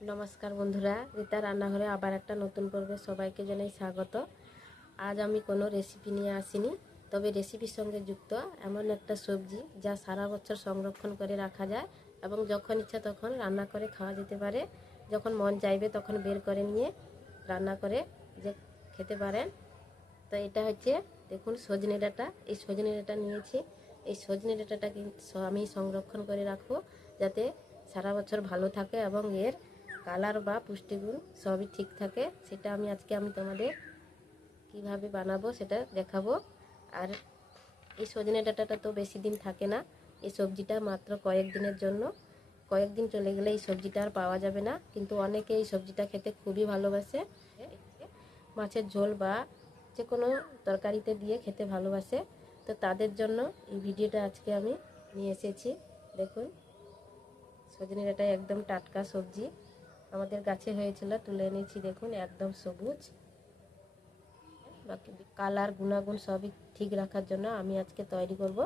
নমস্কার বন্ধুরা, রীতা রান্নাঘরে আবার একটা নতুন পর্বে সবাইকে জানাই স্বাগত। আজ আমি কোনো রেসিপি নিয়ে আসিনি, তবে রেসিপির সঙ্গে যুক্ত এমন একটা সবজি যা সারা বছর সংরক্ষণ করে রাখা যায় এবং যখন ইচ্ছা তখন রান্না করে খাওয়া যেতে পারে। যখন মন চাইবে তখন বের করে নিয়ে রান্না করে যে খেতে পারেন। তো এটা হচ্ছে, দেখুন, সজনে ডাঁটা। এই সজনে ডাঁটা নিয়েছি। এই সজনে ডাঁটাটা কিন্তু আমি সংরক্ষণ করে রাখবো যাতে সারা বছর ভালো থাকে এবং এর কালার বা পুষ্টিগুণ সবই ঠিক থাকে। সেটা আমি তোমাদের কিভাবে বানাবো সেটা দেখাবো। আর এই সজনে ডাঁটাটা তো বেশি দিন থাকে না। এই সবজিটা মাত্র কয়েকদিনের জন্য। কয়েকদিন চলে গেলে এই সবজিটা আর পাওয়া যাবে না, কিন্তু অনেকে এই সবজিটা খেতে খুবই ভালোবাসে। মাছের ঝোল বা যে কোনো তরকারিতে দিয়ে খেতে ভালোবাসে। তো তাদের জন্য এই ভিডিওটা আজকে আমি নিয়ে এসেছি। দেখুন, সজনে ডাঁটা একদম টাটকা সবজি, আমাদের গাছে হয়েছিল, তুলে এনেছি। দেখুন, একদম সবুজ। বাকি কালার গুণাগুণ সবই ঠিক রাখার জন্য আমি আজকে তৈরি করব।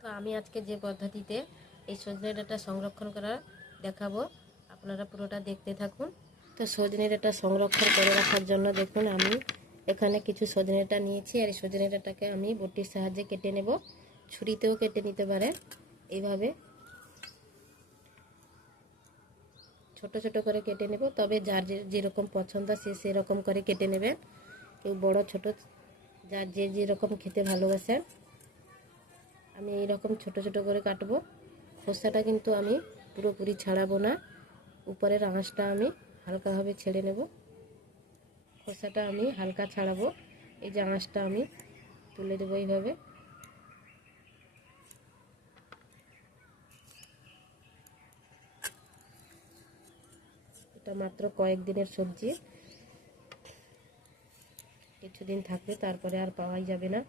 তো আমি আজকে যে পদ্ধতিতে এই সজনে ডাঁটা সংরক্ষণ করা দেখাবো, আপনারা পুরোটা দেখতে থাকুন। তো সজনে ডাঁটা সংরক্ষণ করে রাখার জন্য দেখুন, আমি এখানে কিছু সজনে ডাঁটা নিয়েছি। আর এই সজনে ডাঁটাকে আমি বটির সাহায্যে কেটে নেব। ছুরিতেও কেটে নিতে পারেন। এইভাবে ছোট ছোট করে কেটে নেব, তবে যার যেরকম পছন্দ সে সেরকম করে কেটে নেবেন। কেউ বড় ছোট, যার যে যেরকম খেতে ভালোবাসেন। আমি এইরকম ছোট ছোট করে কাটবো। খোসাটা কিন্তু আমি পুরোপুরি ছাড়াবো না, উপরের আঁশটা আমি হালকাভাবে ছেড়ে নেব। খোসাটা আমি হালকা ছাড়াবো। এই যে আঁশটা আমি তুলে দেবো এইভাবে। এটা মাত্র কয়েকদিনের সবজি, কিছুদিন থাকবে, তারপরে আর পাওয়াই যাবে না।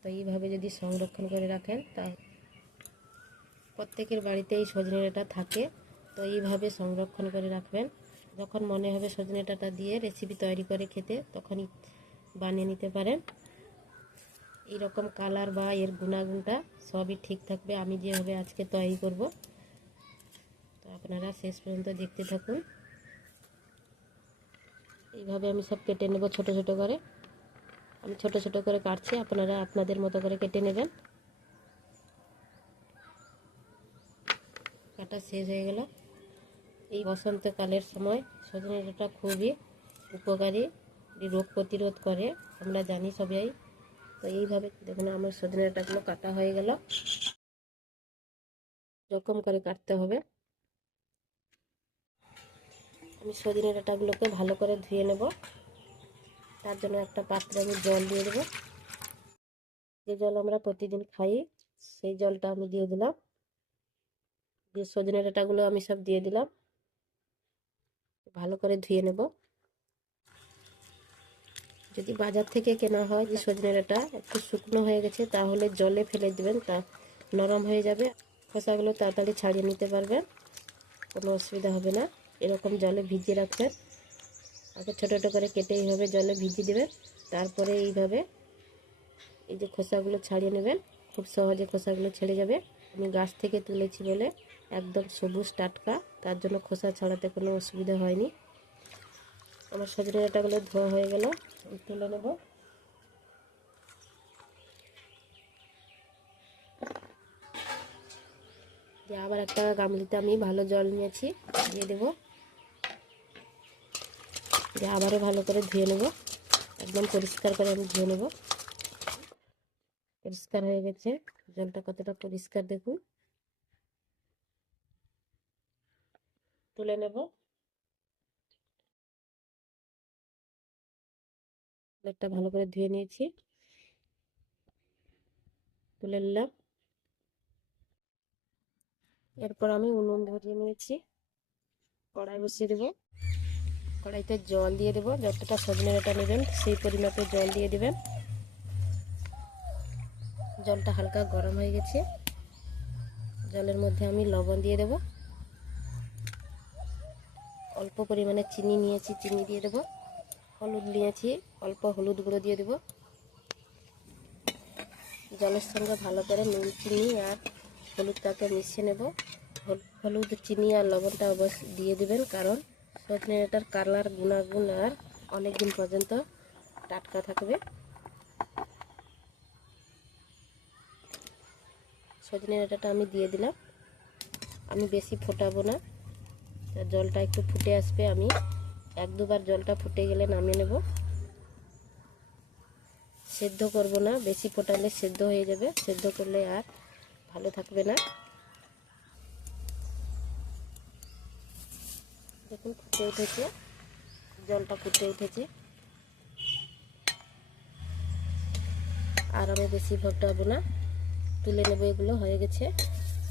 তো এইভাবে যদি সংরক্ষণ করে রাখেন, তা প্রত্যেকের বাড়িতে এই সজনে ডাঁটা থাকে। তো এইভাবে সংরক্ষণ করে রাখবেন। যখন মনে হবে সজনে ডাঁটা দিয়ে রেসিপি তৈরি করে খেতে, তখনই বানিয়ে নিতে পারেন। এইরকম কালার বা এর গুণাগুণটা সবই ঠিক থাকবে আমি যেভাবে আজকে তৈরি করব। তো আপনারা শেষ পর্যন্ত দেখতে থাকুন। এইভাবে আমি সব কেটে নেব ছোট ছোট করে। আমি ছোট ছোট করে কাটছি, আপনারা আপনাদের মতো করে কেটে নেবেন। কাটা শেষ হয়ে গেল। এই বসন্তকালের সময় সজনে ডাঁটা খুবই উপকারী, রোগ প্রতিরোধ করে, আমরা জানি সবাই। তো এইভাবে দেখুন, আমার সজনে ডাঁটাগুলো কাটা হয়ে গেল। এরকম করে কাটতে হবে। আমি সজনে ডাঁটাগুলোকে ভালো করে ধুয়ে নেব। তার জন্য একটা পাত্রে আমি জল দিয়ে দেবো। যে জল আমরা প্রতিদিন খাই সেই জলটা আমি দিয়ে দিলাম। দিয়ে সজনে ডাঁটাগুলো আমি সব দিয়ে দিলাম। ভালো করে ধুয়ে নেব। যদি বাজার থেকে কেনা হয় যে সজনে ডাঁটা একটু শুকনো হয়ে গেছে, তাহলে জলে ফেলে দিবেন, তা নরম হয়ে যাবে। খোসাগুলো তাড়াতাড়ি ছাড়িয়ে নিতে পারবেন, কোনো অসুবিধা হবে না। এরকম জলে ভিজিয়ে রাখবেন। আগে ছোটো ছোটো করে কেটে এইভাবে জলে ভিজিয়ে দেবেন। তারপরে এইভাবে এই যে খোসাগুলো ছাড়িয়ে নেবেন। খুব সহজে খোসাগুলো ছেড়ে যাবে। আমি গাছ থেকে তুলেছি বলে একদম সবুজ টাটকা, তার জন্য খোসা ছাড়াতে কোনো অসুবিধা হয়নি। আমার সজনে ডাঁটাগুলো ধোয়া হয়ে গেল, তুলে নেব। দিয়ে আবার একটা গামলিতে আমি ভালো জল নিয়েছি, দিয়ে দেব। দিয়ে আবারও ভালো করে ধুয়ে নেব। একদম পরিষ্কার করে আমি ধুয়ে নেব। পরিষ্কার হয়ে গেছে, জলটা কতটা পরিষ্কার দেখুন। তুলে নেব। প্লেটটা ভালো করে ধুয়ে নিয়েছি, তুলে নিলাম। এরপর আমি উনুন ধরিয়ে নিয়েছি, কড়াই বসিয়ে দেবো। কড়াইতে জল দিয়ে দেবো। যতটা সজনে ডাঁটা নেবেন সেই পরিমাপে জল দিয়ে দেবেন। জলটা হালকা গরম হয়ে গেছে। জলের মধ্যে আমি লবণ দিয়ে দেব। অল্প পরিমাণে চিনি নিয়েছি, চিনি দিয়ে দেব। হলুদ নিয়েছি, অল্প হলুদ গুঁড়ো দিয়ে দেব। জলের সঙ্গে ভালো করে নুন, চিনি আর হলুদটাকে মিশিয়ে নেব। হলুদ, চিনি আর লবণটা অবশ্যই দিয়ে দিবেন, কারণ সজনে ডাঁটার কালার গুণাগুণ আর অনেক দিন পর্যন্ত টাটকা থাকবে। সজনে ডাঁটাটা আমি দিয়ে দিলাম। আমি বেশি ফোটাবো না, জলটা একটু ফুটে আসবে। আমি 1-2 বার জলটা ফুটে গেলে নামিয়ে নেব। সেদ্ধ করব না, বেশি ফোটালে সেদ্ধ হয়ে যাবে, সেদ্ধ করলে আর ভালো থাকবে না। দেখুন ফুটে উঠেছে, জলটা ফুটে উঠেছে। আর আমি বেশি ফোটাবো না, তুলে নেব। এগুলো হয়ে গেছে,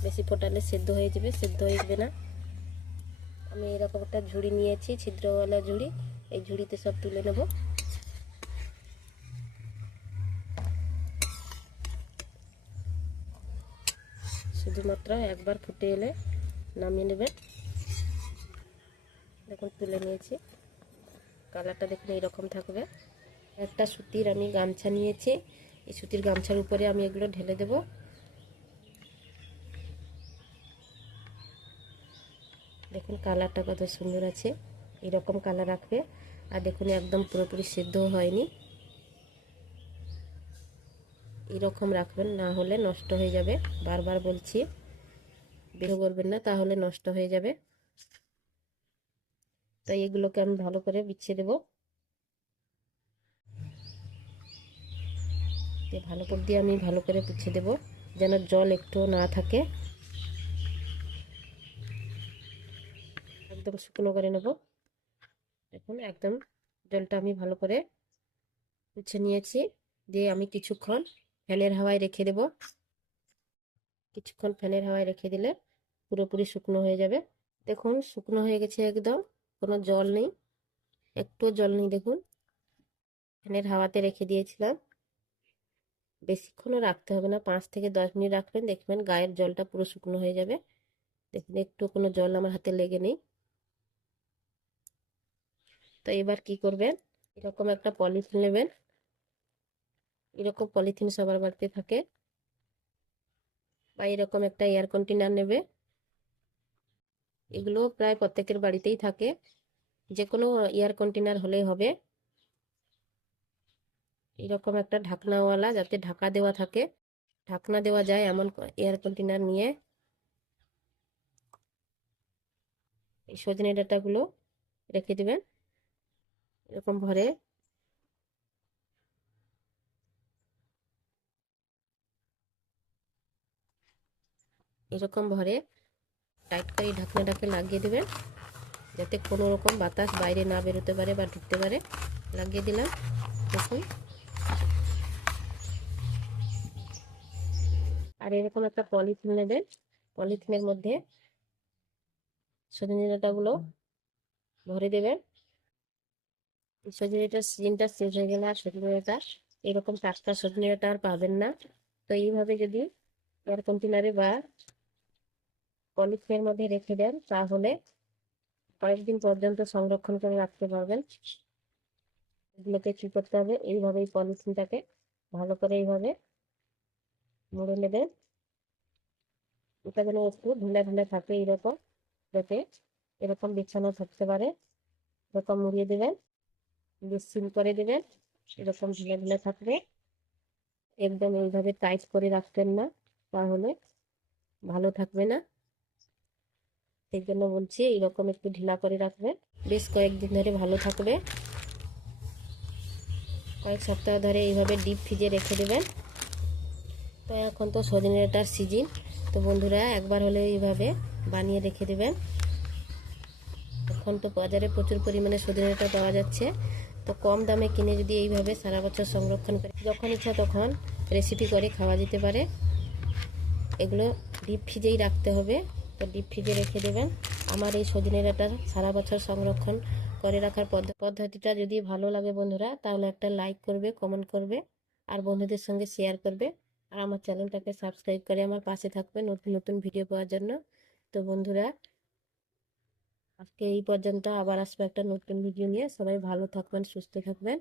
বেশি ফোটালে সেদ্ধ হয়ে যাবে, সেদ্ধ হয়ে যাবে না। আমি এরকম একটা ঝুড়ি নিয়েছি, ছিদ্রওয়ালা ঝুড়ি। এই ঝুড়িতে সব তুলে নেব। শুধুমাত্র একবার ফুটে এলে নামিয়ে নেবেন। দেখুন তুলে নিয়েছি, কালারটা দেখুন এইরকম থাকবে। একটা সুতির আমি গামছা নিয়েছি, এই সুতির গামছার উপরে আমি এগুলো ঢেলে দেব। দেখুন কালারটা কত সুন্দর আছে, এরকম কালার রাখবে। আর দেখুন একদম পুরোপুরি সিদ্ধ হয়নি, এরকম রাখবেন, না হলে নষ্ট হয়ে যাবে। বারবার বলছি, বের করবেন না, তাহলে নষ্ট হয়ে যাবে। তাই এগুলোকে আমি ভালো করে বিছিয়ে দেব। ভালো করে দিয়ে আমি ভালো করে বিছিয়ে দেব, যেন জল একটু না থাকে। একদম শুকনো করে নেব। দেখুন একদম জলটা আমি ভালো করে মুছে নিয়েছি। দিয়ে আমি কিছুক্ষণ ফ্যানের হাওয়ায় রেখে দেব। কিছুক্ষণ ফ্যানের হাওয়ায় রেখে দিলে পুরোপুরি শুকনো হয়ে যাবে। দেখুন শুকনো হয়ে গেছে একদম, কোনো জল নেই, একটু জল নেই। দেখুন ফ্যানের হাওয়াতে রেখে দিয়েছিলাম, বেশিক্ষণও রাখতে হবে না, 5 থেকে 10 মিনিট রাখবেন, দেখবেন গায়ের জলটা পুরো শুকনো হয়ে যাবে। দেখুন একটু কোনো জল আমার হাতে লেগে নেই। তো এবার কি করবেন, এরকম একটা পলিথিন নেবেন। এরকম পলিথিন সবার বাড়িতে থাকে, বা এরকম একটা এয়ার কন্টেনার নেবে। এগুলো প্রায় প্রত্যেকের বাড়িতেই থাকে, যে কোনো এয়ার কন্টেনার হলেই হবে। এরকম একটা ঢাকনাওয়ালা, যাতে ঢাকা দেওয়া থাকে, ঢাকনা দেওয়া যায় এমন এয়ার কন্টেনার নিয়ে এই সজনে ডাঁটাগুলো রেখে দিবেন। এরকম ভরে টাইট করে ঢাকনাটাকে লাগিয়ে দিবেন, যাতে কোনো রকম বাতাস বাইরে না বেরোতে পারে বা ঢুকতে পারে। লাগিয়ে দিলাম। দেখুন, আর এরকম একটা পলিথিন নেবেন, পলিথিনের মধ্যে সজনে ডাঁটাগুলো ভরে দেবেন। সজনে ডাঁটার সিজনটা শেষ হয়ে গেলে আর সজনে ডাঁটা এরকম টাটকা সজনে ডাঁটা আর পাবেন না। তো এইভাবে যদি এয়ার কন্টেনারে বা পলিথিনের মধ্যে রেখে দেন, তাহলে কয়েকদিন পর্যন্ত সংরক্ষণ করে রাখতে পারবেন। এগুলোকে কি করতে হবে, এইভাবে এই পলিথিনটাকে ভালো করে এইভাবে মুড়ে নেবেন। এটা যেন একটু ঢিলা ঢিলা থাকে, এইরকম যাতে এরকম বিছানো থাকতে পারে, এরকম মুড়িয়ে দেবেন, সিল করে দেবেন। এরকম ঢিলা ঢিলা থাকবে, একদম এইভাবে টাইট করে রাখবেন না, তাহলে ভালো থাকবে না। সেই জন্য বলছি এইরকম একটু ঢিলা করে রাখবেন, বেশ কয়েকদিন ধরে ভালো থাকবে। কয়েক সপ্তাহ ধরে এইভাবে ডিপ ফ্রিজে রেখে দেবেন। তো এখন তো সজনে ডাঁটার সিজন, তো বন্ধুরা একবার হলে এইভাবে বানিয়ে রেখে দেবেন। এখন তো বাজারে প্রচুর পরিমাণে সজনে ডাঁটা পাওয়া যাচ্ছে, তো কম দামে কিনে যদি এইভাবে সারা বছর সংরক্ষণ করে যখন ইচ্ছা তখন রেসিপি করে খাওয়া যেতে পারে। এগুলো ডিপ ফ্রিজেই রাখতে হবে, তো ডিপ ফ্রিজে রেখে দেবেন। আমার এই সজনে ডাঁটা সারা বছর সংরক্ষণ করে রাখার পদ্ধতিটা যদি ভালো লাগে বন্ধুরা, তাহলে একটা লাইক করবে, কমেন্ট করবে, আর বন্ধুদের সঙ্গে শেয়ার করবে। আর আমার চ্যানেলটাকে সাবস্ক্রাইব করে আমার পাশে থাকবে নতুন নতুন ভিডিও পাওয়ার জন্য। তো বন্ধুরা আজকে এই পর্যন্ত, আবার আসবো একটা নতুন ভিডিও নিয়ে। সবাই ভালো থাকবেন, সুস্থ থাকবেন।